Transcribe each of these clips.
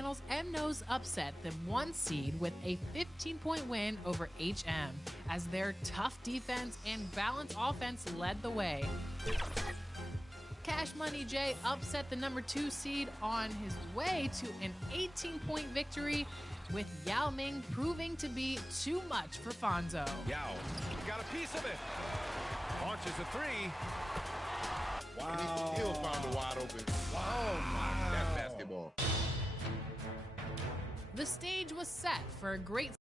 semifinals, MNOs upset the 1 seed with a 15-point win over HM as their tough defense and balanced offense led the way. Cash Money J upset the number 2 seed on his way to an 18-point victory, with Yao Ming proving to be too much for Fonzo. Yao got a piece of it. Launches a 3. Wow. And he still found a wide open. Wow. Oh my, that's basketball. The stage was set for a great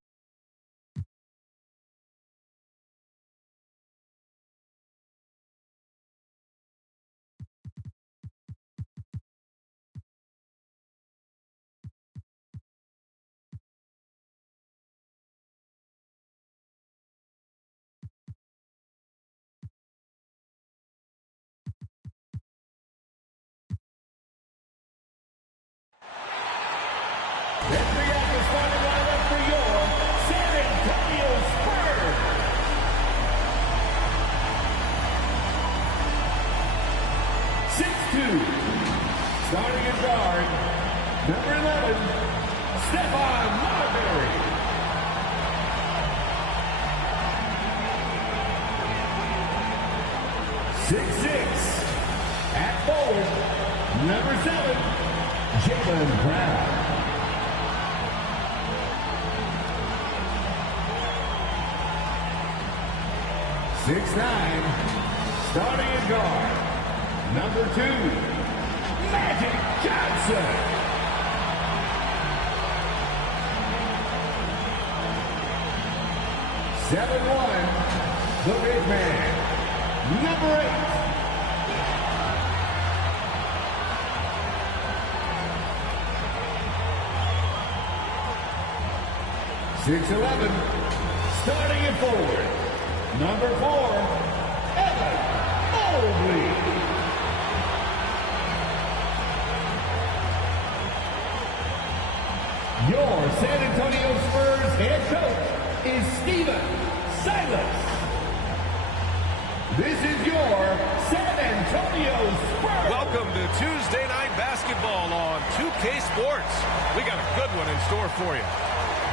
Starting at guard, number 11, Stephon Marbury. At forward, number 7, Jaylen Brown. Starting at guard, number 2, Magic Johnson. The big man, number 8. Starting at forward, number 4, Evan Mobley. Your San Antonio Spurs head coach is Steven Silas. This is your San Antonio Spurs. Welcome to Tuesday Night Basketball on 2K Sports. We got a good one in store for you.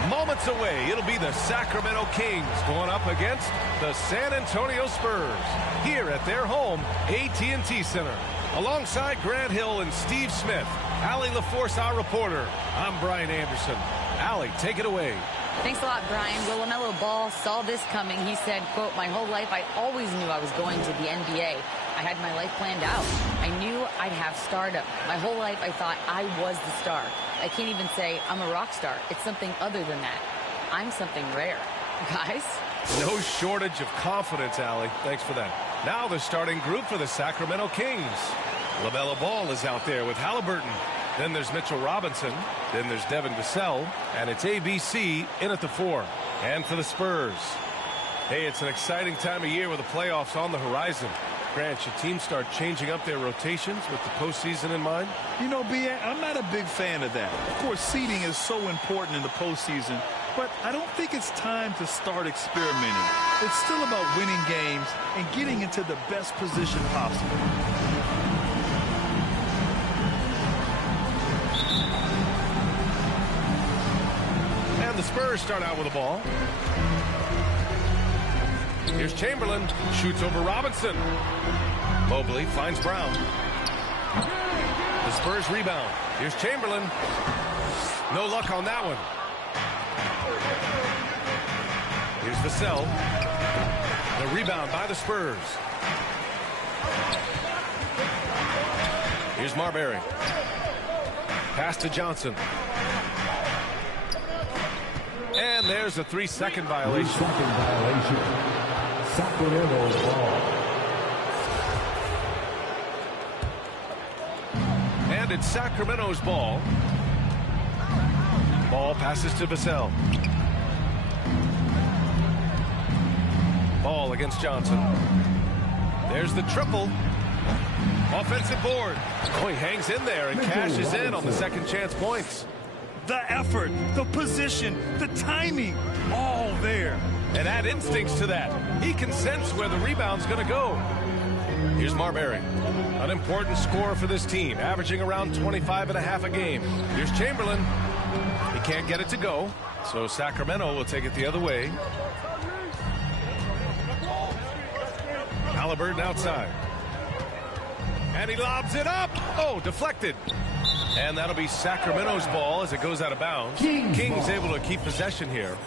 Moments away, it'll be the Sacramento Kings going up against the San Antonio Spurs here at their home, AT&T Center. Alongside Grant Hill and Steve Smith, Allie LaForce, our reporter. I'm Brian Anderson. Allie, take it away. Thanks a lot, Brian. Well, LaMelo Ball saw this coming. He said, quote, "My whole life I always knew I was going to the NBA. I had my life planned out. I knew I'd have stardom. My whole life I thought I was the star. I can't even say I'm a rock star. It's something other than that. I'm something rare." Guys? No shortage of confidence, Allie. Thanks for that. Now the starting group for the Sacramento Kings. LaMelo Ball is out there with Haliburton. Then there's Mitchell Robinson. Then there's Devin Vassell. And it's ABC in at the 4. And for the Spurs. Hey, it's an exciting time of year with the playoffs on the horizon. Grant, should teams start changing up their rotations with the postseason in mind? You know, B.A., I'm not a big fan of that. Of course, seeding is so important in the postseason, but I don't think it's time to start experimenting. It's still about winning games and getting into the best position possible. And the Spurs start out with the ball. Here's Chamberlain, shoots over Robinson. Mobley finds Brown. The Spurs rebound. Here's Chamberlain. No luck on that one. Here's Vassell. The rebound by the Spurs. Here's Marbury. Pass to Johnson. And there's a 3-second violation. 3-second violation. Sacramento's ball. And it's Sacramento's ball. Ball passes to Vassell. Ball against Johnson. There's the triple. Offensive board. Oh, he hangs in there and cashes in on the second chance points. The effort, the position, the timing, all there. And add instincts to that. He can sense where the rebound's going to go. Here's Marbury. An important scorer for this team, averaging around 25.5 a game. Here's Chamberlain. He can't get it to go, so Sacramento will take it the other way. Haliburton outside. And he lobs it up. Oh, deflected. And that'll be Sacramento's ball as it goes out of bounds. Kings able to keep possession here.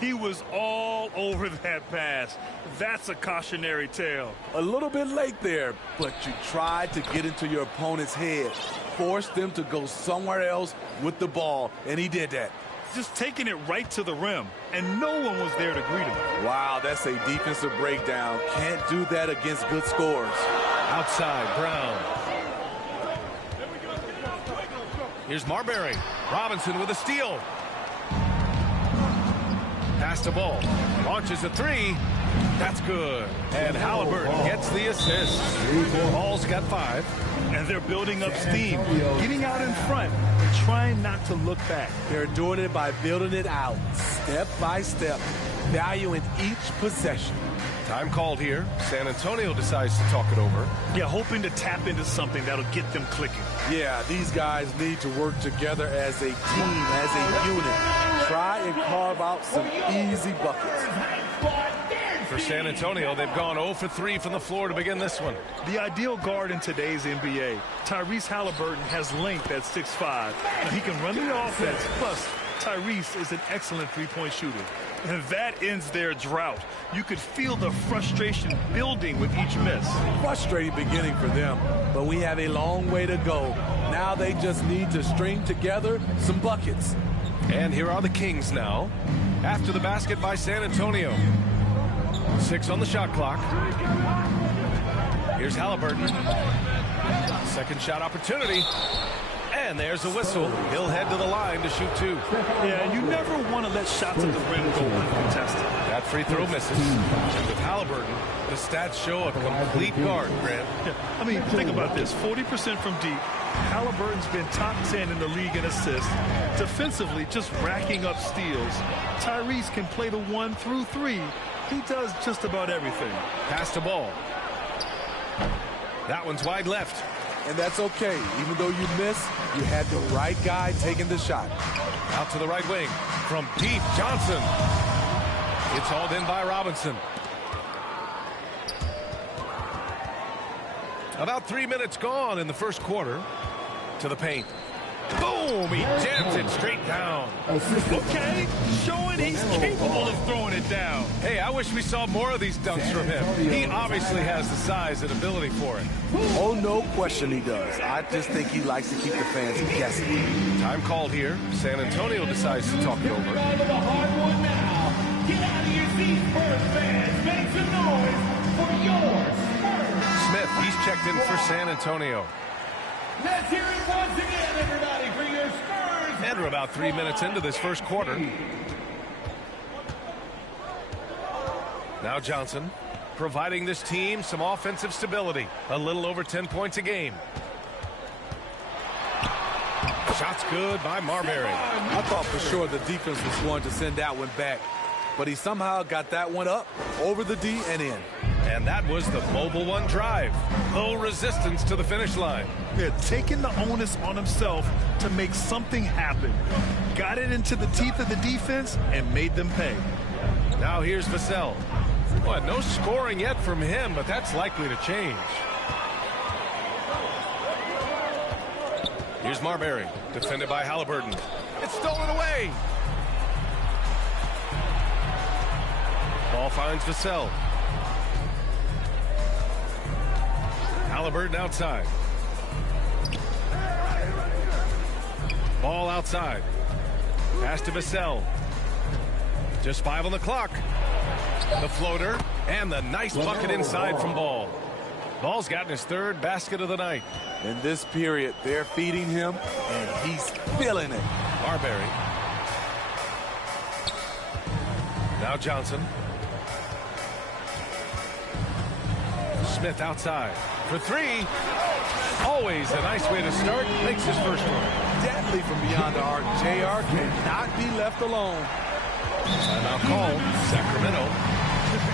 He was all over that pass. That's a cautionary tale. A little bit late there, but you tried to get into your opponent's head. Forced them to go somewhere else with the ball, and he did that. Just taking it right to the rim, and no one was there to greet him. Wow, that's a defensive breakdown. Can't do that against good scorers. Outside, Brown. Here's Marbury. Robinson with a steal. Pass the ball. Launches a three. That's good. And Haliburton gets the assist. Ball's got 5. And they're building up steam, getting out in front, and trying not to look back. They're doing it by building it out, step by step, valuing each possession. Time called here. San Antonio decides to talk it over. Yeah, hoping to tap into something that'll get them clicking. Yeah, these guys need to work together as a team, as a unit. Try and carve out some easy buckets. For San Antonio, they've gone 0 for 3 from the floor to begin this one. The ideal guard in today's NBA, Tyrese Haliburton, has length at 6'5". Now, he can run the offense, plus Tyrese is an excellent three-point shooter. And that ends their drought. You could feel the frustration building with each miss. Frustrating beginning for them, but we have a long way to go. Now they just need to string together some buckets. And here are the Kings now, after the basket by San Antonio. 6 on the shot clock. Here's Haliburton. Second shot opportunity. And there's a whistle. He'll head to the line to shoot 2. Yeah, you never want to let shots at the rim go uncontested. That free throw misses. And with Haliburton, the stats show a complete guard, Grant. Yeah, I mean, think about this. 40% from deep. Haliburton's been top 10 in the league in assists. Defensively, just racking up steals. Tyrese can play the 1 through 3. He does just about everything. Pass the ball. That one's wide left. And that's okay. Even though you miss, you had the right guy taking the shot. Out to the right wing. From deep, Johnson. It's hauled in by Robinson. About 3 minutes gone in the first quarter. To the paint. Boom! He jams it straight down. Okay, showing he's capable of throwing it down. Hey, I wish we saw more of these dunks from him. He obviously has the size and ability for it. Oh, no question he does. I just think he likes to keep the fans guessing. Time called here. San Antonio decides to talk it over. Get out of your seats, Spurs fans. Make some noise for your Spurs. Smith, he's checked in for San Antonio. Let's hear it once again, everybody, for your Spurs. And we're about 3 minutes into this first quarter. Now Johnson, providing this team some offensive stability. A little over 10 points a game. Shots good by Marbury. I thought for sure the defense was going to send that one back, but he somehow got that one up, over the D and in. And that was the mobile one drive. Low resistance to the finish line. Yeah, taking the onus on himself to make something happen. Got it into the teeth of the defense and made them pay. Now here's Vassell. Well, no scoring yet from him, but that's likely to change. Here's Marbury, defended by Haliburton. It's stolen away. Ball finds Vassell. Haliburton outside. Ball outside. Pass to Vassell. Just 5 on the clock. The floater and the nice bucket inside from Ball. Ball's gotten his 3rd basket of the night. In this period, they're feeding him, and he's feeling it. Marbury. Now Johnson. Smith outside for 3. Always a nice way to start. Makes his first one. Deadly from beyond the arc. JR cannot be left alone. Timeout call, Sacramento.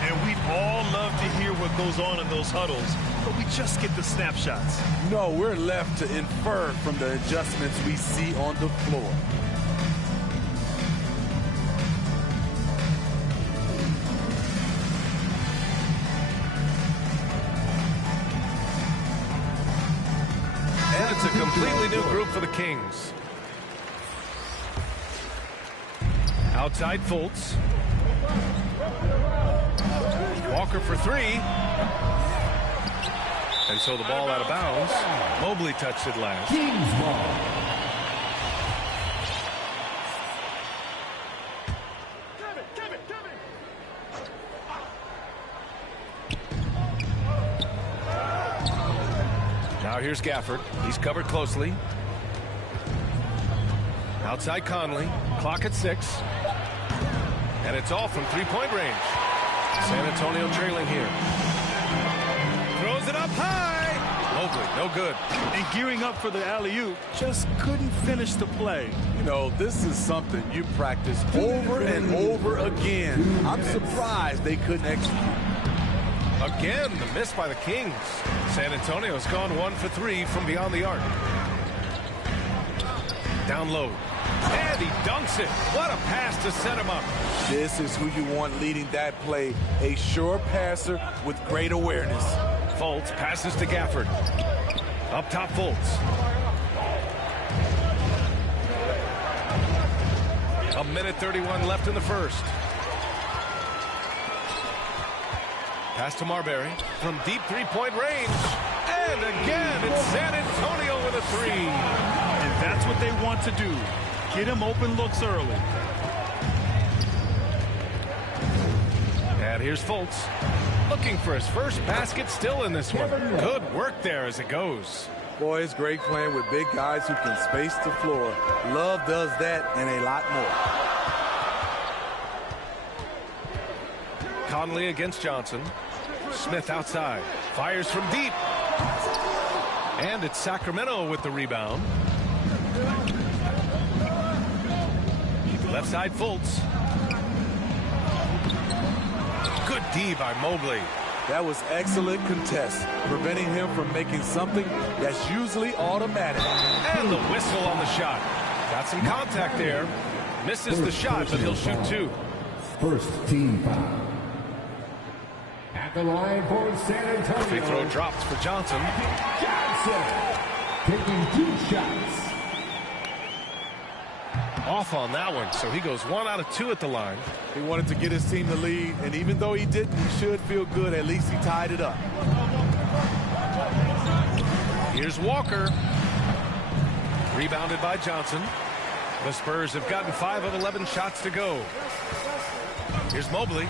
And we'd all love to hear what goes on in those huddles, but we just get the snapshots. No, we're left to infer from the adjustments we see on the floor. And it's a completely new group for the Kings. Outside Fultz. Walker for three. And so the ball out of bounds. Mobley touched it last. Kings ball. Now here's Gafford. He's covered closely. Outside Conley. Clock at 6. And it's all from three-point range. San Antonio trailing here. Throws it up high. Mobley, no good. And gearing up for the alley-oop, just couldn't finish the play. You know, this is something you practice over and over again. I'm surprised they couldn't execute. Again, the miss by the Kings. San Antonio's gone 1 for 3 from beyond the arc. Down low. And he dunks it. What a pass to set him up. This is who you want leading that play. A sure passer with great awareness. Fultz passes to Gafford. Up top, Fultz. A minute 31 left in the first. Pass to Marbury from deep three-point range. And again, it's San Antonio with a three. And that's what they want to do. Get him open looks early. And here's Fultz. Looking for his first basket still in this one. Good work there as it goes. Boy, it's great playing with big guys who can space the floor. Love does that and a lot more. Conley against Johnson. Smith outside. Fires from deep. And it's Sacramento with the rebound. Left side, Fultz. Good D by Mobley. That was excellent contest, preventing him from making something that's usually automatic. And the whistle on the shot. Got some contact there. Misses the shot, but he'll shoot two. First team foul. At the line for San Antonio. Free throw dropped for Johnson. Johnson taking 2 shots. Off on that one, so he goes 1 out of 2 at the line. He wanted to get his team the lead, and even though he didn't, he should feel good. At least he tied it up. Here's Walker. Rebounded by Johnson. The Spurs have gotten 5 of 11 shots to go. Here's Mobley.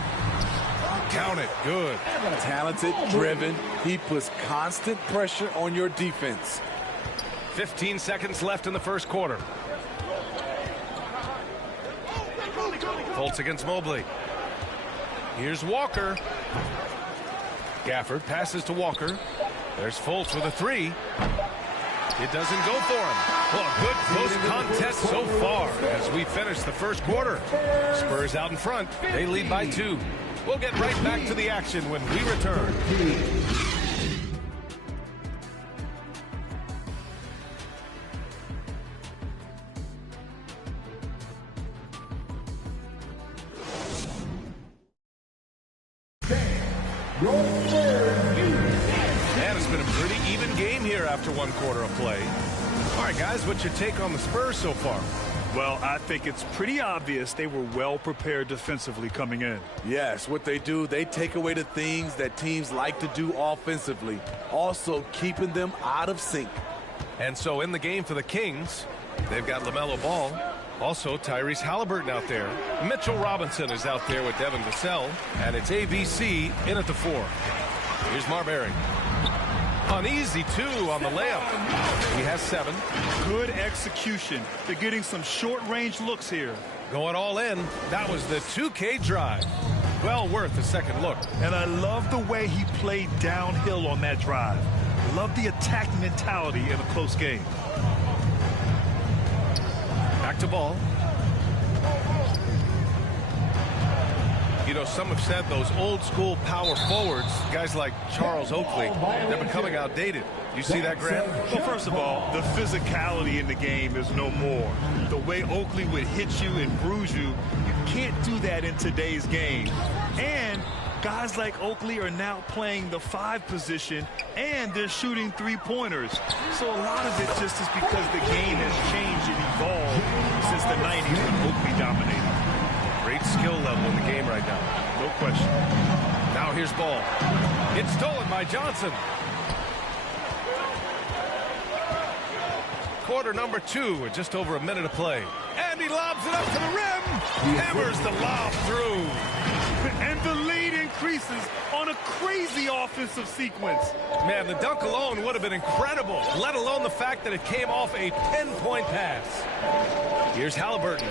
Count it. Good. Talented, driven. He puts constant pressure on your defense. 15 seconds left in the first quarter. Fultz against Mobley. Here's Walker. Gafford passes to Walker. There's Fultz with a three. It doesn't go for him. Well, a good close contest so far as we finish the first quarter. Spurs out in front. They lead by 2. We'll get right back to the action when we return. And it's been a pretty even game here after 1 quarter of play. All right, guys, what's your take on the Spurs so far? Well, I think it's pretty obvious they were well prepared defensively coming in. Yes, what they do, they take away the things that teams like to do offensively, also keeping them out of sync. And so in the game for the Kings, they've got LaMelo Ball, also Tyrese Haliburton out there. Mitchell Robinson is out there with Devin Vassell, and it's ABC in at the 4. Here's Marbury. An easy 2 on the layup. He has 7. Good execution. They're getting some short-range looks here. Going all in. That was the 2K drive. Well worth a second look. And I love the way he played downhill on that drive. Love the attack mentality in a close game. Back to Ball. He know, some have said those old school power forwards, guys like Charles Oakley, they're becoming outdated. You see that, Grant? Well, first of all, the physicality in the game is no more. The way Oakley would hit you and bruise you, you can't do that in today's game. And guys like Oakley are now playing the 5 position, and they're shooting 3-pointers. So a lot of it just is because the game has changed and evolved since the 90s when Oakley dominated. Great skill level in the game right now. No question. Now here's ball. It's stolen by Johnson. Quarter number 2 with just over a minute to play. And he lobs it up to the rim. Hammers the lob through. And the lead increases on a crazy offensive sequence. Man, the dunk alone would have been incredible, let alone the fact that it came off a 10-point pass. Here's Haliburton.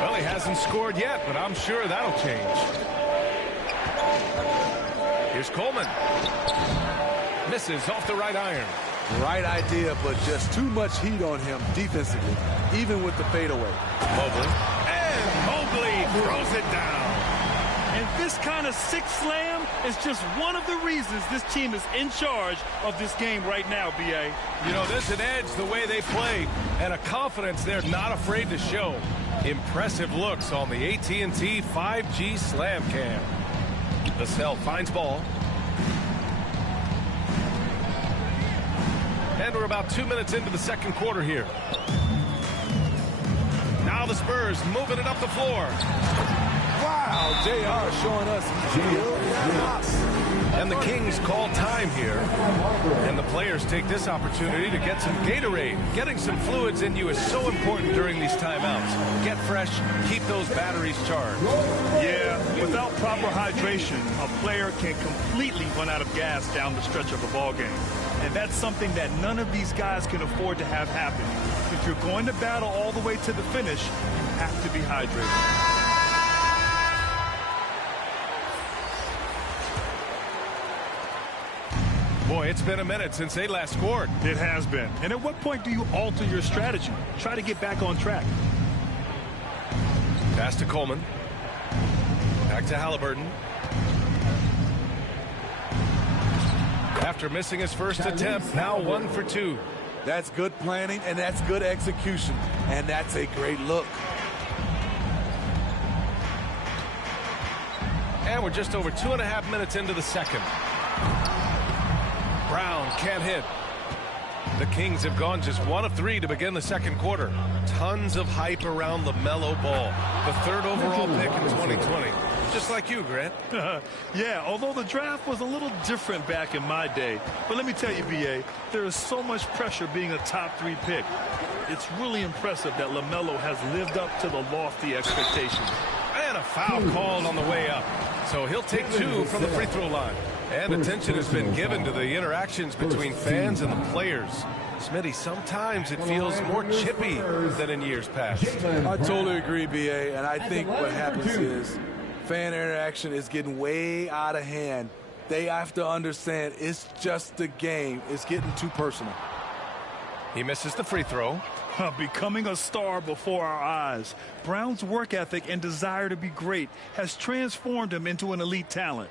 Well, he hasn't scored yet, but I'm sure that'll change. Here's Coleman. Misses off the right iron. Right idea, but just too much heat on him defensively, even with the fadeaway. Mobley. And Mobley throws it down. And this kind of six slam is just one of the reasons this team is in charge of this game right now, B.A. You know, there's an edge the way they play and a confidence they're not afraid to show. Impressive looks on the AT&T 5G Slam Cam. Vassell finds ball. And we're about 2 minutes into the second quarter here. Now the Spurs moving it up the floor. Wow, JR showing us. And the Kings call time here. And the players take this opportunity to get some Gatorade. Getting some fluids in you is so important during these timeouts. Get fresh, keep those batteries charged. Yeah, without proper hydration, a player can completely run out of gas down the stretch of a ball game. And that's something that none of these guys can afford to have happen. If you're going to battle all the way to the finish, you have to be hydrated. Boy, it's been a minute since they last scored. It has been. And at what point do you alter your strategy? Try to get back on track. Pass to Coleman. Back to Haliburton. After missing his first attempt, now 1 for 2. That's good planning, and that's good execution. And that's a great look. And we're just over 2.5 minutes into the second. Brown can't hit. The Kings have gone just 1 of 3 to begin the second quarter. Tons of hype around LaMelo Ball, the 3rd overall pick in 2020. Just like you, Grant. Yeah, although the draft was a little different back in my day. But let me tell you, B.A., there is so much pressure being a top 3 pick. It's really impressive that LaMelo has lived up to the lofty expectations. And a foul called on the way up. So he'll take 2 from the free throw line. And attention has been given to the interactions between fans and the players. Smitty, sometimes it feels more chippy than in years past. I totally agree, B.A., and I think what happens is fan interaction is getting way out of hand. They have to understand it's just a game. It's getting too personal. He misses the free throw. Becoming a star before our eyes. Brown's work ethic and desire to be great has transformed him into an elite talent.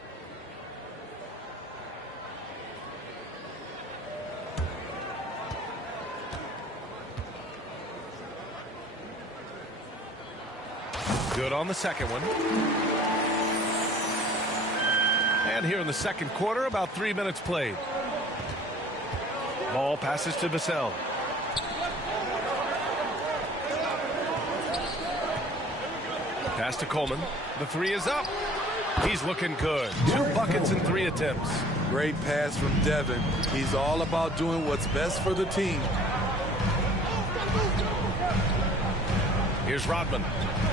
Good on the second one. And here in the second quarter, about 3 minutes played. Ball passes to Vassell. Pass to Coleman. The 3 is up. He's looking good. 2 buckets in 3 attempts. Great pass from Devin. He's all about doing what's best for the team. Here's Rodman.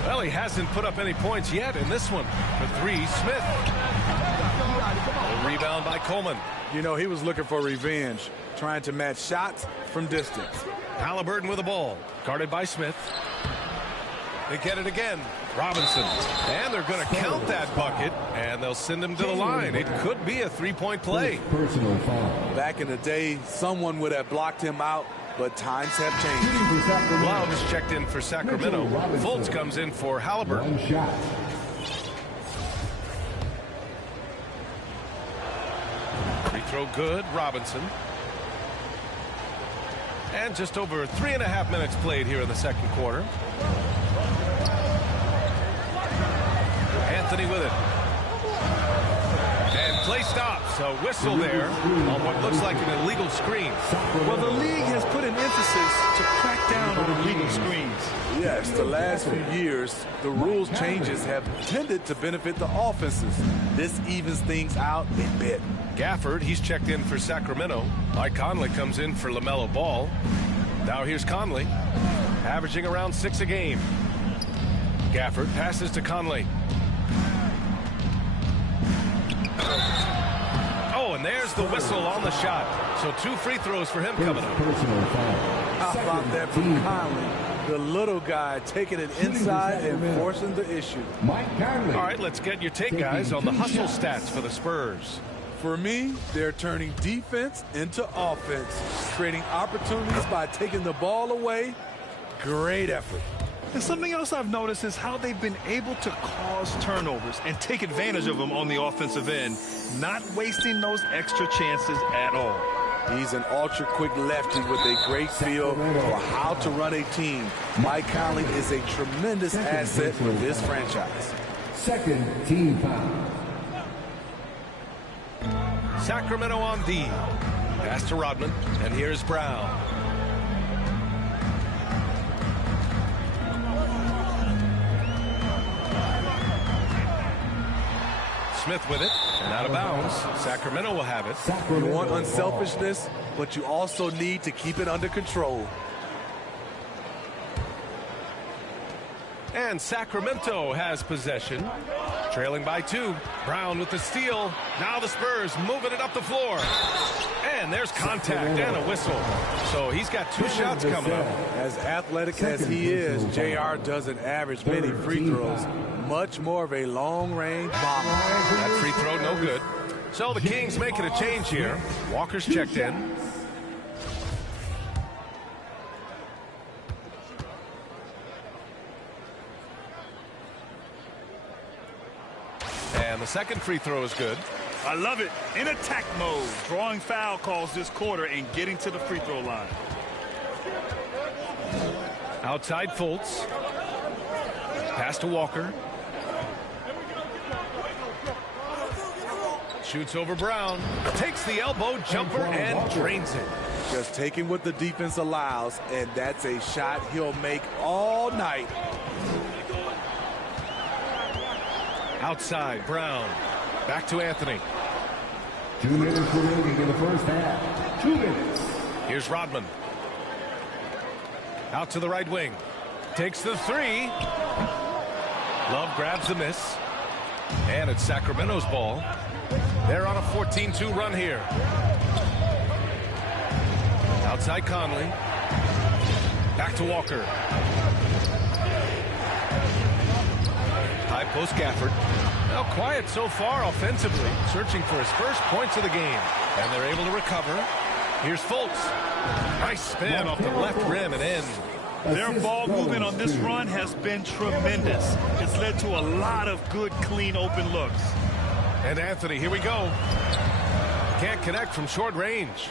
Well, he hasn't put up any points yet in this one. The 3, Smith. A rebound by Coleman. You know, he was looking for revenge, trying to match shots from distance. Haliburton with the ball. Guarded by Smith. They get it again. Robinson. And they're going to count that bucket, and they'll send him to the line. It could be a 3-point play. Personal foul. Back in the day, someone would have blocked him out, but times have changed. Blau just checked in for Sacramento. Fultz comes in for Haliburton. One shot. throw good. Robinson. And just over 3.5 minutes played here in the second quarter. Anthony with it. And play stops. A whistle there on what looks like an illegal screen. Well, the league has put an emphasis to crack down on illegal screens. Yes, the last few years, the rules changes have tended to benefit the offenses. This evens things out a bit. Gafford, he's checked in for Sacramento. Mike Conley comes in for LaMelo Ball. Now here's Conley, averaging around 6 a game. Gafford passes to Conley. Oh, and there's the whistle on the shot. So 2 free throws for him coming up. How about that from Conley? The little guy taking it inside and forcing the issue. All right, let's get your take, guys, on the hustle stats for the Spurs. For me, they're turning defense into offense, creating opportunities by taking the ball away. Great effort. And something else I've noticed is how they've been able to cause turnovers and take advantage of them on the offensive end, not wasting those extra chances at all. He's an ultra-quick lefty with a great feel for how to run a team. Mike Conley is a tremendous asset for this franchise. Second team foul. Sacramento on D. Pass to Rodman, and here's Brown. Smith with it, and out of bounds. Sacramento will have it. You want unselfishness, but you also need to keep it under control. And Sacramento has possession, trailing by 2. Brown with the steal. Now the Spurs moving it up the floor. And there's contact and a whistle. So he's got 2 shots coming up. As athletic as he is, JR doesn't average many free throws. Much more of a long-range bomber. That free throw no good. So the Kings making a change here. Walker's checked in. And the second free throw is good. I love it. In attack mode, drawing foul calls this quarter and getting to the free throw line. Outside Fultz. Pass to Walker. Shoots over Brown. Takes the elbow jumper and drains it. Just taking what the defense allows, and that's a shot he'll make all night. Outside, Brown. Back to Anthony. 2 minutes remaining in the first half. 2 minutes. Here's Rodman. Out to the right wing. Takes the 3. Love grabs the miss. And it's Sacramento's ball. They're on a 14-2 run here. Outside Conley. Back to Walker. High post Gafford. Now quiet so far offensively, searching for his first points of the game. And they're able to recover. Here's Fultz. Nice spin off the left rim and in. Their ball movement on this run has been tremendous. It's led to a lot of good, clean, open looks. And Anthony, here we go. Can't connect from short range.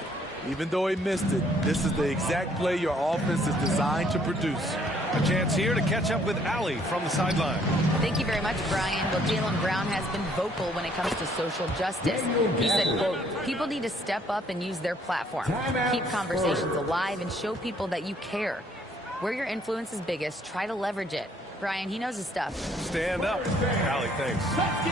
Even though he missed it, this is the exact play your offense is designed to produce. A chance here to catch up with Allie from the sideline. Thank you very much, Brian. Well, Jaylen Brown has been vocal when it comes to social justice. He said, quote, people need to step up and use their platform. Keep conversations alive and show people that you care. Where your influence is biggest, try to leverage it. Brian, he knows his stuff. Stand up. Allie, thanks.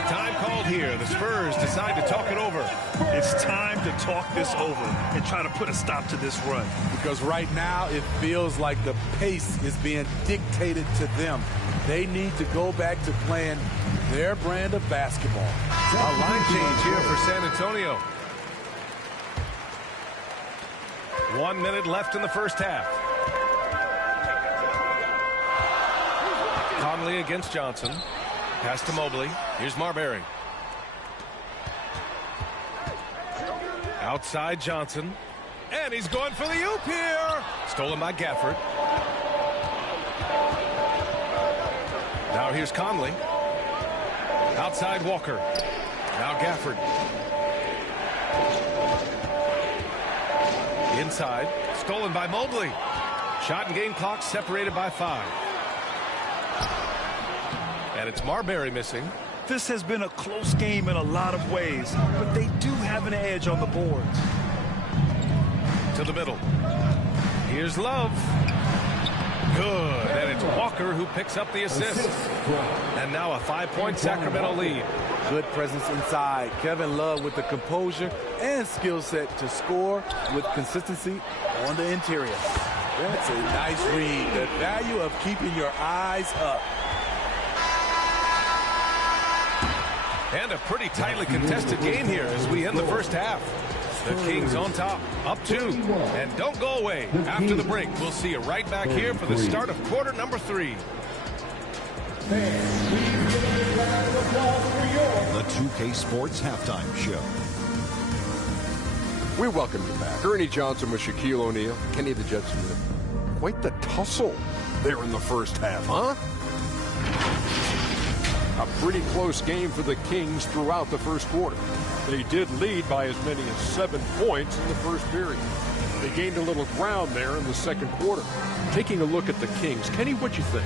Time called here. The Spurs decide to talk it over. It's time to talk this over and try to put a stop to this run. Because right now it feels like the pace is being dictated to them. They need to go back to playing their brand of basketball. A line change here for San Antonio. 1 minute left in the first half. Conley against Johnson. Pass to Mobley. Here's Marbury. Outside Johnson. And he's going for the oop here. Stolen by Gafford. Now here's Conley. Outside Walker. Now Gafford. Inside, stolen by Mobley. Shot and game clock separated by 5. And it's Marbury missing. This has been a close game in a lot of ways, but they do have an edge on the boards. To the middle. Here's Love. Good. And it's Walker who picks up the assist. And now a 5-point Sacramento lead. Good presence inside. Kevin Love with the composure and skill set to score with consistency on the interior. That's a nice read. The value of keeping your eyes up. And a pretty tightly contested game here as we end the first half. The Kings on top, up 2. And don't go away. After the break, we'll see you right back here for the start of quarter number 3. The 2K Sports Halftime Show. We welcome you back. Ernie Johnson with Shaquille O'Neal, Kenny the Jet Smith. Quite the tussle there in the first half, huh? A pretty close game for the Kings throughout the first quarter. They did lead by as many as 7 points in the first period. They gained a little ground there in the second quarter. Taking a look at the Kings, Kenny, what you think?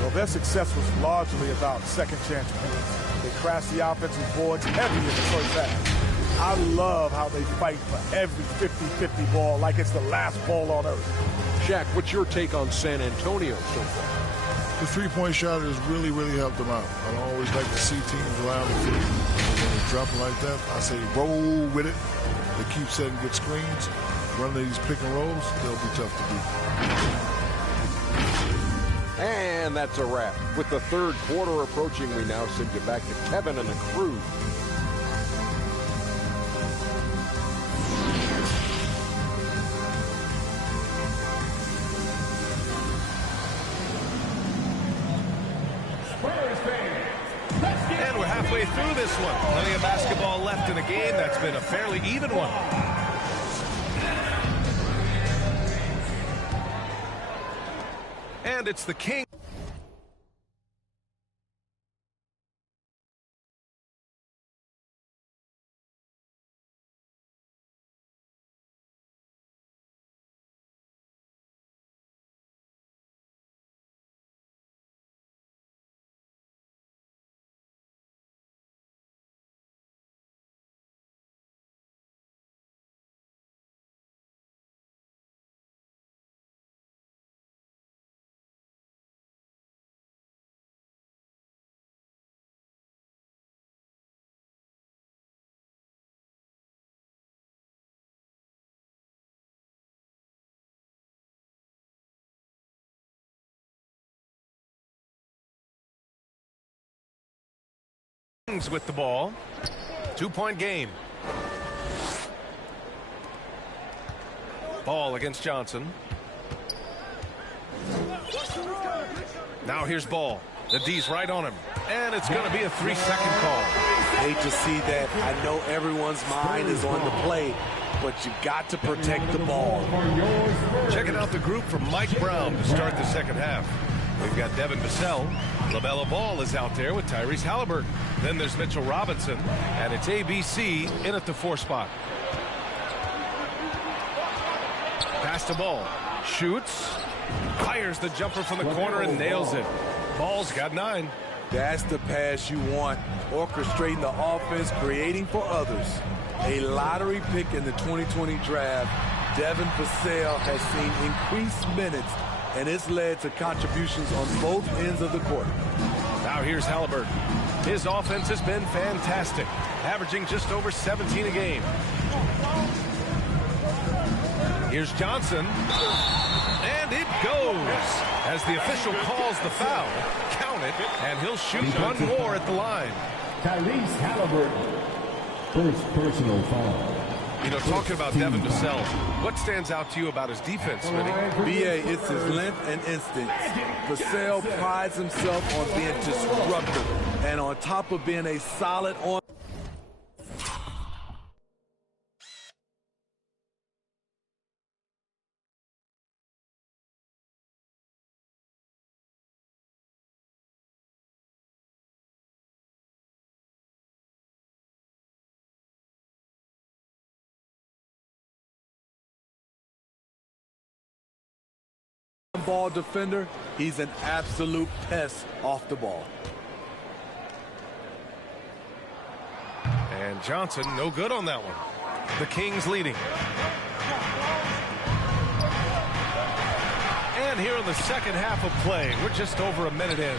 Well, their success was largely about second chance points. They crashed the offensive boards heavy in the first half. I love how they fight for every 50-50 ball like it's the last ball on earth. Shaq, what's your take on San Antonio so far? The three-point shot has really, really helped them out. I don't always like to see teams around the field. When they drop them like that, I say roll with it. They keep setting good screens. Running these pick and rolls, they'll be tough to beat. And that's a wrap. With the third quarter approaching, we now send you back to Kevin and the crew. And we're halfway through this one. Plenty of basketball left in a game that's been a fairly even one. And it's the Kings. With the ball. 2-point game. Ball against Johnson. Now here's Ball. The D's right on him. And it's going to be a 3-second call. Hate to see that. I know everyone's mind is on the play, but you got to protect the ball. Checking out the group from Mike Brown to start the second half. We've got Devin Vassell. LaMelo Ball is out there with Tyrese Haliburton. Then there's Mitchell Robinson, and it's ABC in at the 4 spot. Pass to Ball. Shoots. Fires the jumper from the corner and nails it. Ball's got 9. That's the pass you want. Orchestrating the offense, creating for others. A lottery pick in the 2020 draft, Devin Vassell has seen increased minutes, and it's led to contributions on both ends of the court. Now here's Haliburton. His offense has been fantastic, averaging just over 17 a game. Here's Johnson. And it goes. As the official calls the foul, count it, and he'll shoot one more at the line. Tyrese Haliburton, first personal foul. You know, talking about Devin Vassell, what stands out to you about his defense, Smitty? B.A., it's his length and instincts. Vassell prides himself on being disruptive and on top of being a solid on ball defender, he's an absolute pest off the ball. And Johnson, no good on that one. The Kings leading. And here in the second half of play, we're just over a minute in.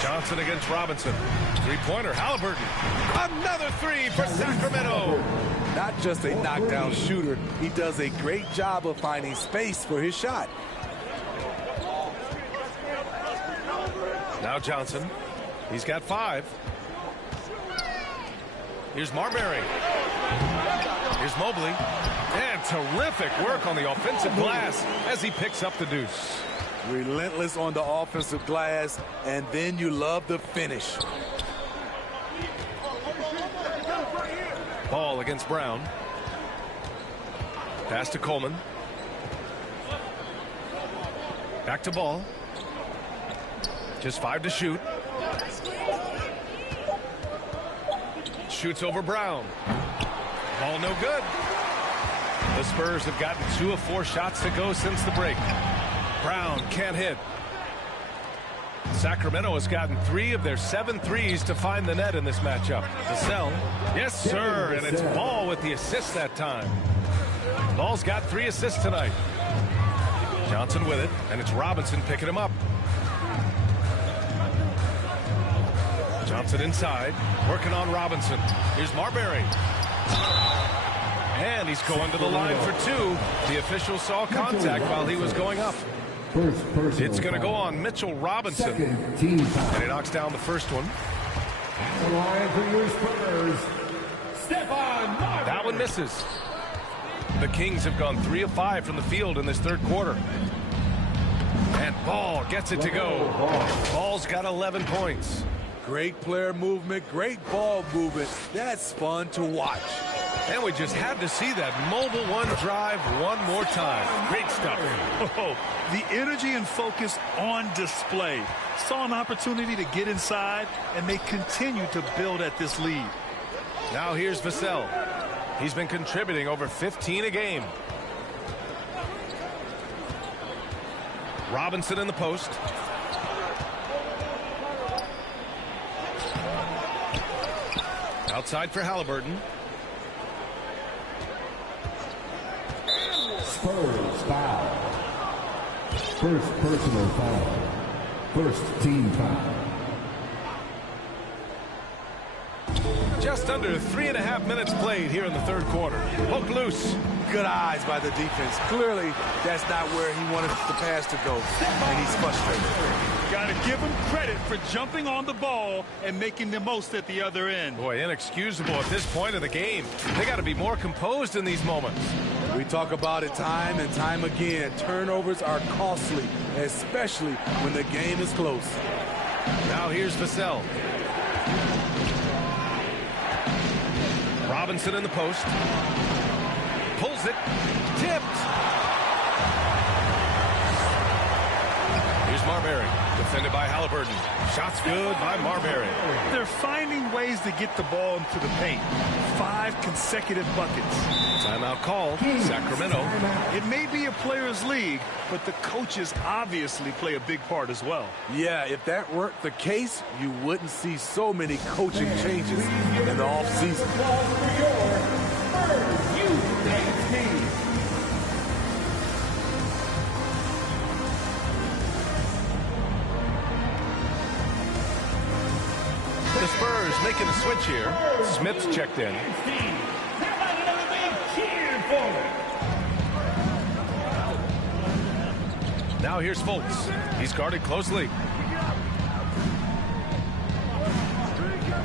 Johnson against Robinson. Three-pointer, Haliburton. Another three for Sacramento. Not just a knockdown shooter, he does a great job of finding space for his shot. Now Johnson. He's got 5. Here's Marbury. Here's Mobley. And terrific work on the offensive glass as he picks up the deuce. Relentless on the offensive glass, and then you love the finish. Ball against Brown. Pass to Coleman. Back to Ball. Just 5 to shoot. Shoots over Brown. Ball no good. The Spurs have gotten 2 of 4 shots to go since the break. Brown can't hit. Sacramento has gotten 3 of their 7 threes to find the net in this matchup. Vassell. Yes, sir. And it's Ball with the assist that time. Ball's got 3 assists tonight. Johnson with it, and it's Robinson picking him up. Johnson inside, working on Robinson. Here's Marbury. And he's going to the line for 2. The official saw contact while he was going up. It's going to go on Mitchell Robinson. And he knocks down the first one. That one misses. The Kings have gone 3 of 5 from the field in this third quarter. And Ball gets it to go. Ball's got 11 points. Great player movement, great ball movement. That's fun to watch. And we just had to see that mobile one drive one more time. Great stuff. Oh, the energy and focus on display. Saw an opportunity to get inside, and they continue to build at this lead. Now here's Vassell. He's been contributing over 15 a game. Robinson in the post. Outside for Haliburton. Spurs foul. First personal foul. First team foul. Just under 3.5 minutes played here in the third quarter. Poked loose. Good eyes by the defense. Clearly, that's not where he wanted the pass to go, and he's frustrated. Got to give him credit for jumping on the ball and making the most at the other end. Boy, inexcusable at this point of the game. They got to be more composed in these moments. We talk about it time and time again. Turnovers are costly, especially when the game is close. Now here's Vassell. Robinson in the post. Pulls it. Tipped. Here's Marbury. Defended by Haliburton. Shots good by Marbury. They're finding ways to get the ball into the paint. 5 consecutive buckets. Timeout called. Sacramento. It may be a players' league, but the coaches obviously play a big part as well. Yeah, if that weren't the case, you wouldn't see so many coaching changes in the offseason. The Spurs making a switch here. Smith's checked in. Now here's Fultz. He's guarded closely.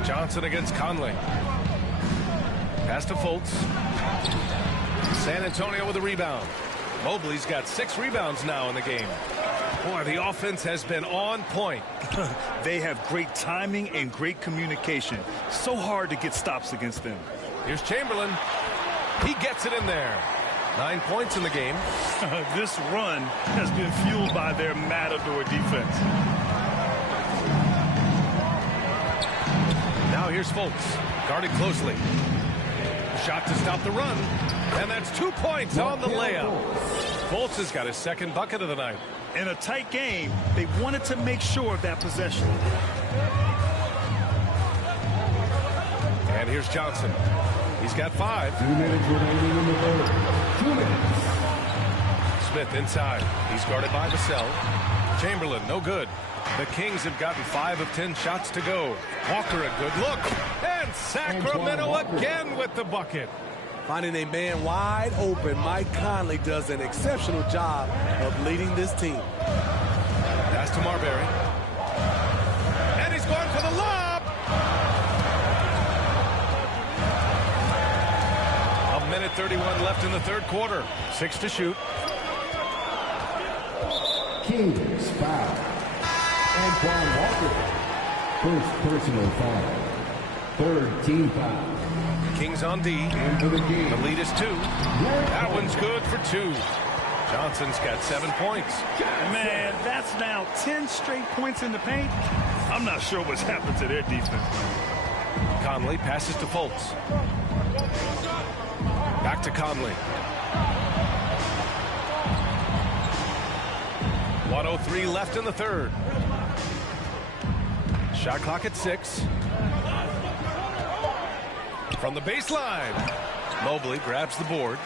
Johnson against Conley. Pass to Fultz. San Antonio with a rebound. Mobley's got 6 rebounds now in the game. Boy, the offense has been on point. They have great timing and great communication. So hard to get stops against them. Here's Chamberlain. He gets it in there. 9 points in the game. This run has been fueled by their matador defense. Now here's Fultz. Guarded closely. Shot to stop the run. And that's 2 points on the layup. Fultz has got his second bucket of the night. In a tight game, they wanted to make sure of that possession. And here's Johnson. He's got 5. 2 minutes remaining in the third. 2 minutes. Smith inside. He's guarded by Vassell. Chamberlain, no good. The Kings have gotten 5 of 10 shots to go. Walker, a good look. And Sacramento again with the bucket. Finding a man wide open, Mike Conley does an exceptional job of leading this team. Pass to Marbury. And he's going for the lob. A minute 31 left in the third quarter. 6 to shoot. Kings foul. Antoine Walker. First personal foul. Third team foul. Kings on D. And for the Kings. The lead is 2. That one's good for 2. Johnson's got 7 points. Man, that's now 10 straight points in the paint. I'm not sure what's happened to their defense. Conley passes to Fultz. Back to Conley. 1:03 left in the third. Shot clock at 6. From the baseline, Mobley grabs the board.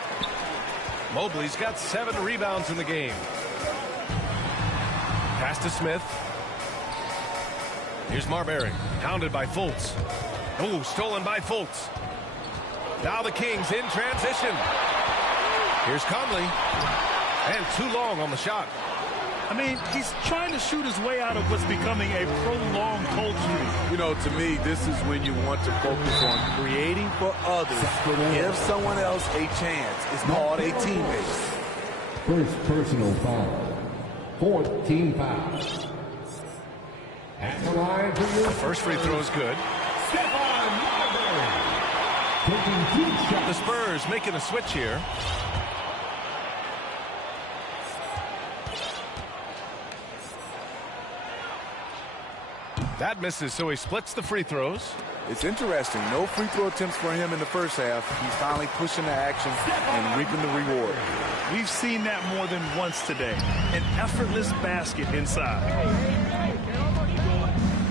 Mobley's got 7 rebounds in the game. Pass to Smith. Here's Marbury, hounded by Fultz. Oh, stolen by Fultz. Now the Kings in transition. Here's Conley. And too long on the shot. I mean, he's trying to shoot his way out of what's becoming a prolonged cold streak. You know, to me, this is when you want to focus on creating for others. Give someone else a chance. It's called a teammate. First personal foul. Fourth team foul. At the line for your first free throw is good. Stephon Marbury. Taking 2 shots. The Spurs making a switch here. That misses, so he splits the free throws. It's interesting. No free throw attempts for him in the first half. He's finally pushing the action and reaping the reward. We've seen that more than once today. An effortless basket inside.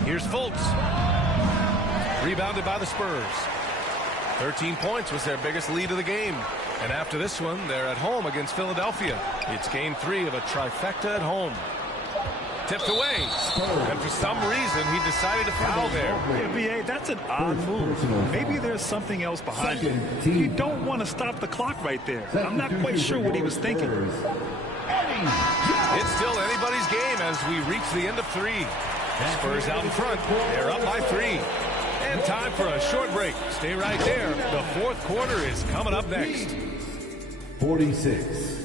Here's Fultz. Rebounded by the Spurs. 13 points was their biggest lead of the game. And after this one, they're at home against Philadelphia. It's game 3 of a trifecta at home. Tipped away. And for some reason, he decided to foul there. Yeah, B.A., that's an odd move. Maybe there's something else behind it. You don't want to stop the clock right there. I'm not quite sure what he was thinking. It's still anybody's game as we reach the end of 3. Spurs out in front. They're up by 3. And time for a short break. Stay right there. The fourth quarter is coming up next. 46.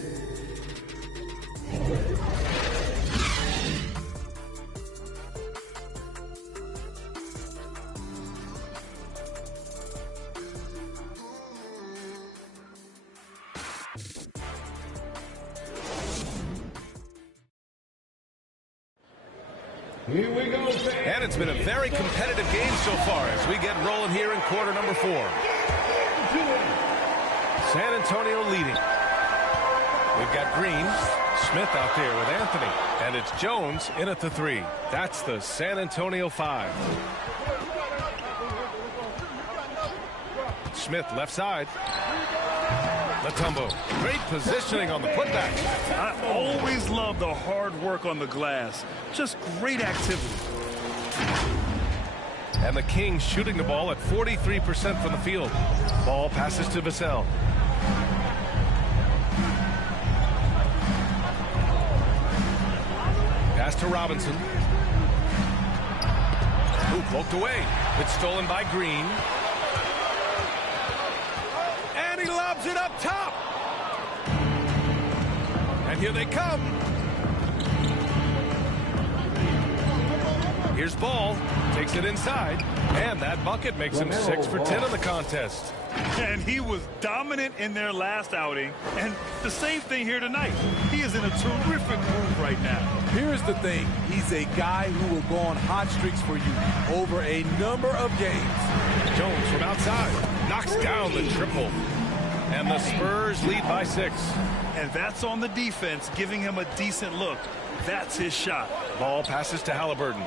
Here we go, fans. And it's been a very competitive game so far as we get rolling here in quarter number 4. San Antonio leading. We've got Green, Smith out there with Anthony, and it's Jones in at the 3. That's the San Antonio 5. Smith left side. Latumbo, great positioning on the putback. I always love the hard work on the glass. Just great activity. And the Kings shooting the ball at 43% from the field. Ball passes to Vassell. Pass to Robinson. Ooh, poked away. It's stolen by Green. And he lobs it up top. And here they come. Here's Ball. Takes it inside. And that bucket makes him 6 for 10 in the contest. And he was dominant in their last outing. And the same thing here tonight. He is in a terrific move right now. Here's the thing. He's a guy who will go on hot streaks for you over a number of games. Jones from outside knocks down the triple. And the Spurs lead by 6. And that's on the defense, giving him a decent look. That's his shot. Ball passes to Haliburton.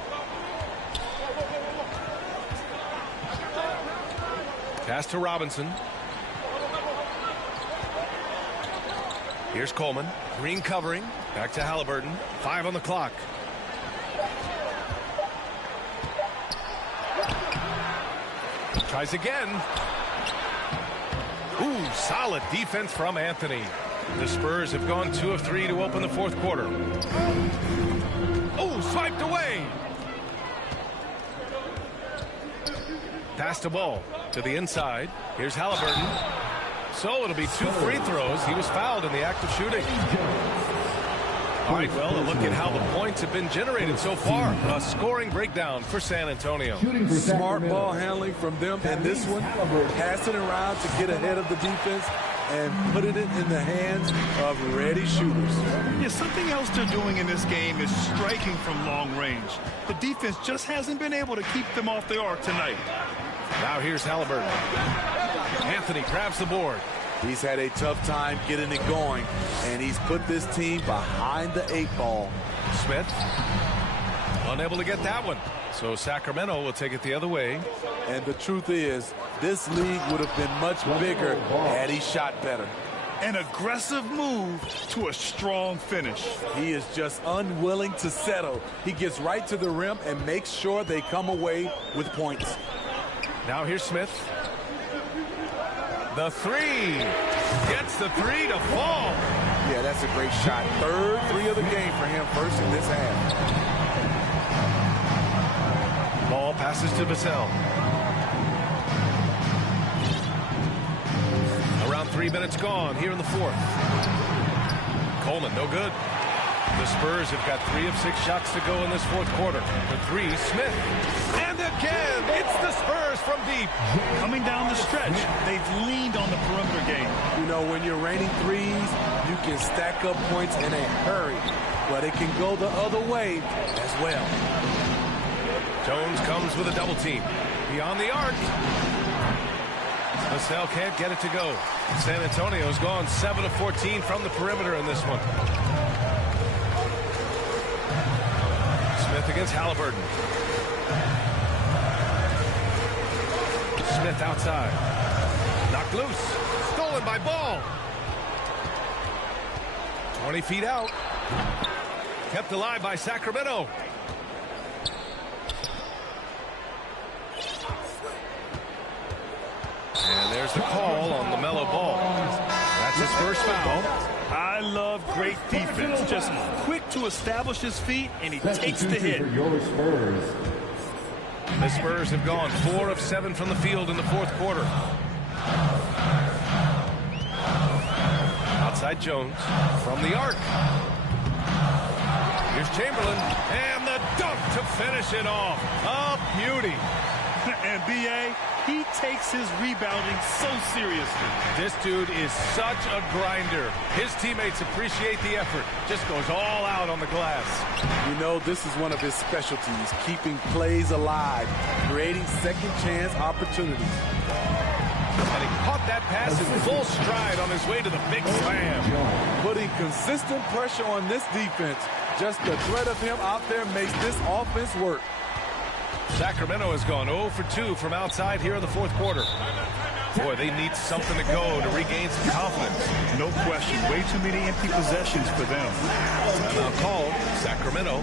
Pass to Robinson. Here's Coleman. Green covering. Back to Haliburton. 5 on the clock. Tries again. Ooh, solid defense from Anthony. The Spurs have gone 2 of 3 to open the 4th quarter. Oh, swiped away. Pass the ball to the inside. Here's Haliburton. So it'll be 2 free throws. He was fouled in the act of shooting. All right, well, a look at how the points have been generated so far. A scoring breakdown for San Antonio. Smart ball handling from them, and this one, passing around to get ahead of the defense and putting it in the hands of ready shooters. Yeah, something else they're doing in this game is striking from long range. The defense just hasn't been able to keep them off the arc tonight. Now here's Haliburton. Anthony grabs the board. He's had a tough time getting it going, and he's put this team behind the 8 ball. Smith unable to get that one. So Sacramento will take it the other way. And the truth is, this league would have been much bigger had he shot better. An aggressive move to a strong finish. He is just unwilling to settle. He gets right to the rim and makes sure they come away with points. Now here's Smith. The 3. Gets the 3 to fall. Yeah, that's a great shot. 3rd 3 of the game for him, first in this half. Ball passes to Vassell. Around 3 minutes gone here in the 4th. Coleman, no good. The Spurs have got 3 of 6 shots to go in this 4th quarter. The 3, Smith. And again, it's the Spurs from deep. Coming down the stretch, they've leaned on the perimeter game. You know, when you're raining threes, you can stack up points in a hurry. But it can go the other way as well. Jones comes with a double team. Beyond the arc. Vassell can't get it to go. San Antonio's gone 7 of 14 from the perimeter in this one. Smith against Haliburton. Smith outside. Knocked loose. Stolen by Ball. 20 feet out. Kept alive by Sacramento. And there's the call on LaMelo Ball. That's his first foul. I love great defense. Just quick to establish his feet, and he takes the hit. The Spurs have gone 4 of 7 from the field in the 4th quarter. Outside Jones from the arc. Here's Chamberlain, and the dunk to finish it off. A beauty. And B.A., he takes his rebounding so seriously. This dude is such a grinder. His teammates appreciate the effort. Just goes all out on the glass. You know, this is one of his specialties, keeping plays alive, creating second chance opportunities. And he caught that pass in full stride on his way to the big slam. Putting consistent pressure on this defense. Just the threat of him out there makes this offense work. Sacramento has gone 0 for 2 from outside here in the 4th quarter. Boy, they need something to go to regain some confidence. No question. Way too many empty possessions for them. Timeout called. Sacramento.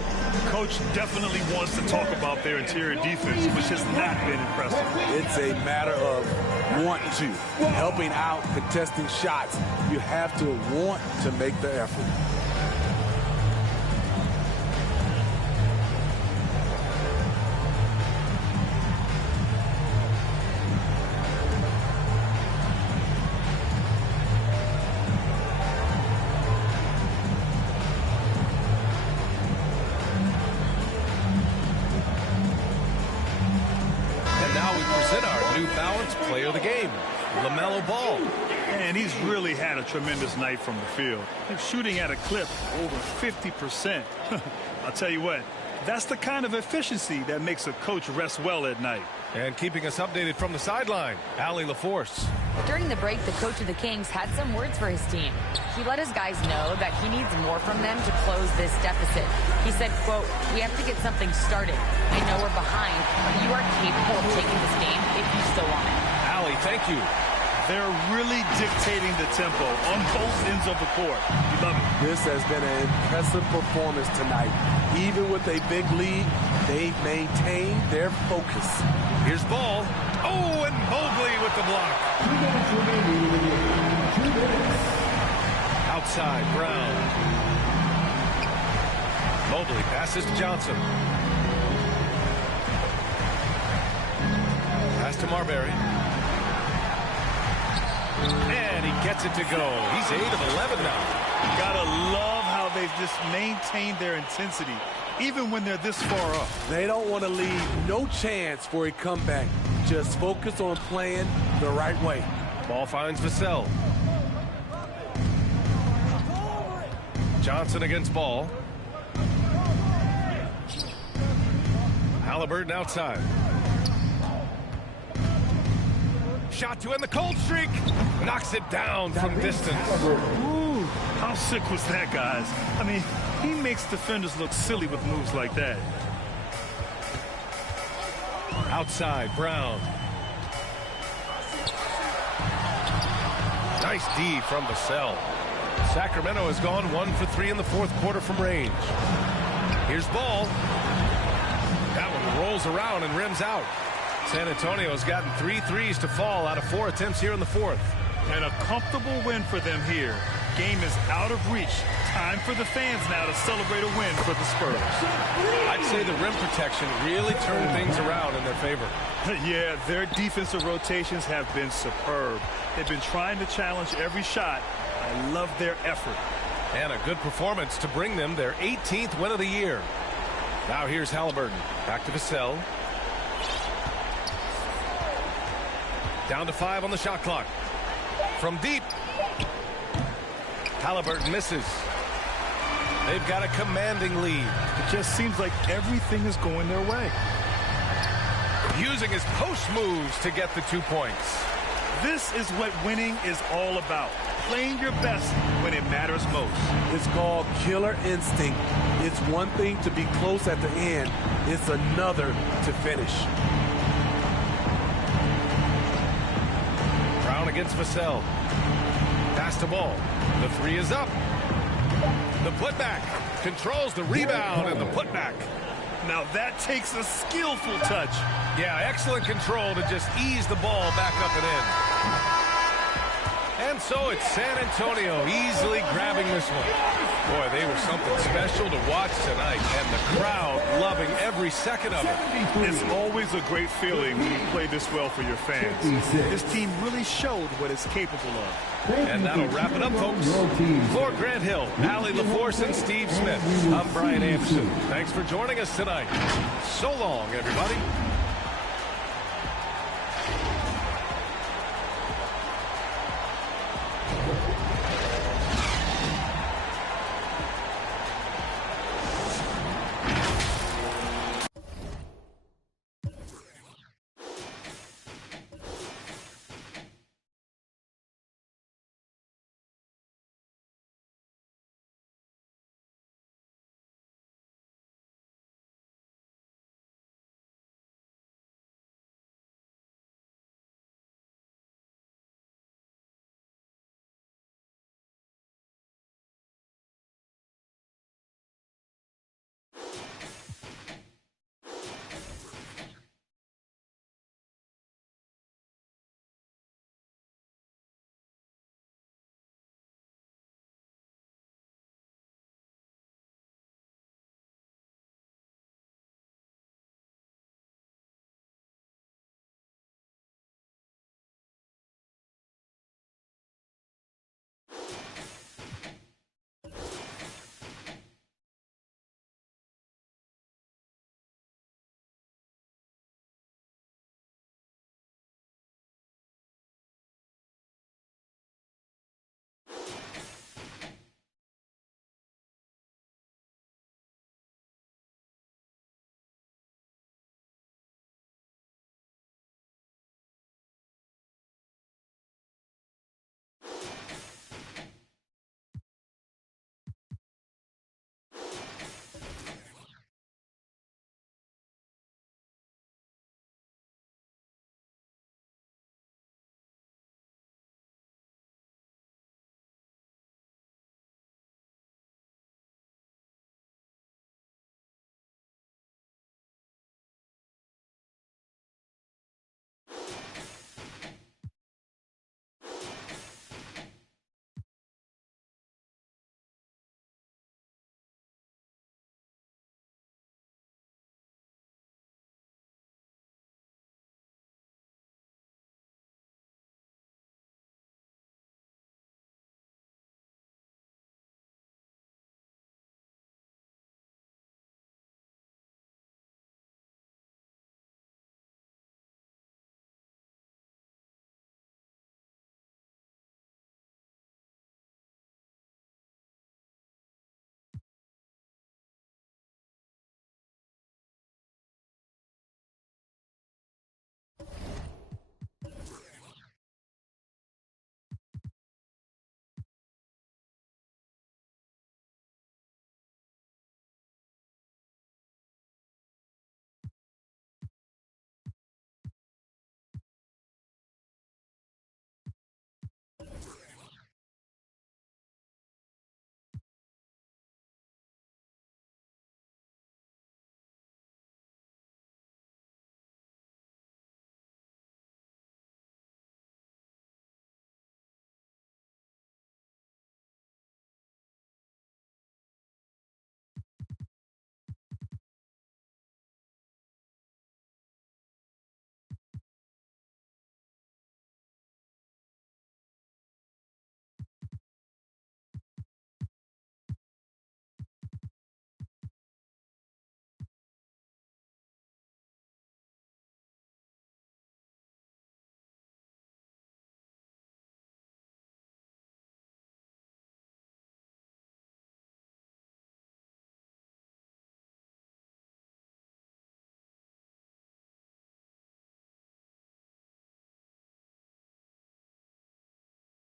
Coach definitely wants to talk about their interior defense, which has not been impressive. It's a matter of want to. Helping out, contesting shots. You have to want to make the effort. Player of the game, LaMelo Ball. And he's really had a tremendous night from the field. He's shooting at a clip over 50%. I'll tell you what, that's the kind of efficiency that makes a coach rest well at night. And keeping us updated from the sideline, Allie LaForce. During the break, the coach of the Kings had some words for his team. He let his guys know that he needs more from them to close this deficit. He said, quote, "We have to get something started. I know we're behind, but you are capable of taking this game if you still want it." Allie, thank you. They're really dictating the tempo on both ends of the court. We love it. This has been an impressive performance tonight. Even with a big lead, they've maintained their focus. Here's Ball. Oh, and Mobley with the block. 2 minutes remaining in the game. 2 minutes. Outside, Brown. Mobley passes to Johnson. Pass to Marbury. And he gets it to go. He's 8 of 11 now. Gotta love how they've just maintained their intensity, even when they're this far up. They don't want to leave no chance for a comeback. Just focus on playing the right way. Ball finds Vassell. Johnson against Ball. Haliburton outside. Shot to end the cold streak. Knocks it down from distance. Ooh, how sick was that, guys? I mean, he makes defenders look silly with moves like that. Outside, Brown. Nice D from Vassell. Sacramento has gone 1 for 3 in the fourth quarter from range. Here's Ball. That one rolls around and rims out. San Antonio's gotten 3 threes to fall out of 4 attempts here in the fourth. And a comfortable win for them here. Game is out of reach. Time for the fans now to celebrate a win for the Spurs. I'd say the rim protection really turned things around in their favor. Yeah, their defensive rotations have been superb. They've been trying to challenge every shot. I love their effort. And a good performance to bring them their 18th win of the year. Now here's Haliburton. Back to Vassell. Down to 5 on the shot clock. From deep. Haliburton misses. They've got a commanding lead. It just seems like everything is going their way. Using his post moves to get the 2 points. This is what winning is all about. Playing your best when it matters most. It's called killer instinct. It's one thing to be close at the end. It's another to finish. Brown against Vassell. Pass to Ball. The 3 is up. The putback. Controls the rebound and the putback. Now that takes a skillful touch. Yeah, excellent control to just ease the ball back up and in. And so it's San Antonio easily grabbing this one. Boy, they were something special to watch tonight, and the crowd loving every second of it. It's always a great feeling when you play this well for your fans. This team really showed what it's capable of. And that'll wrap it up, folks. For Grant Hill, Allie LaForce, and Steve Smith, I'm Brian Anderson. Thanks for joining us tonight. So long, everybody.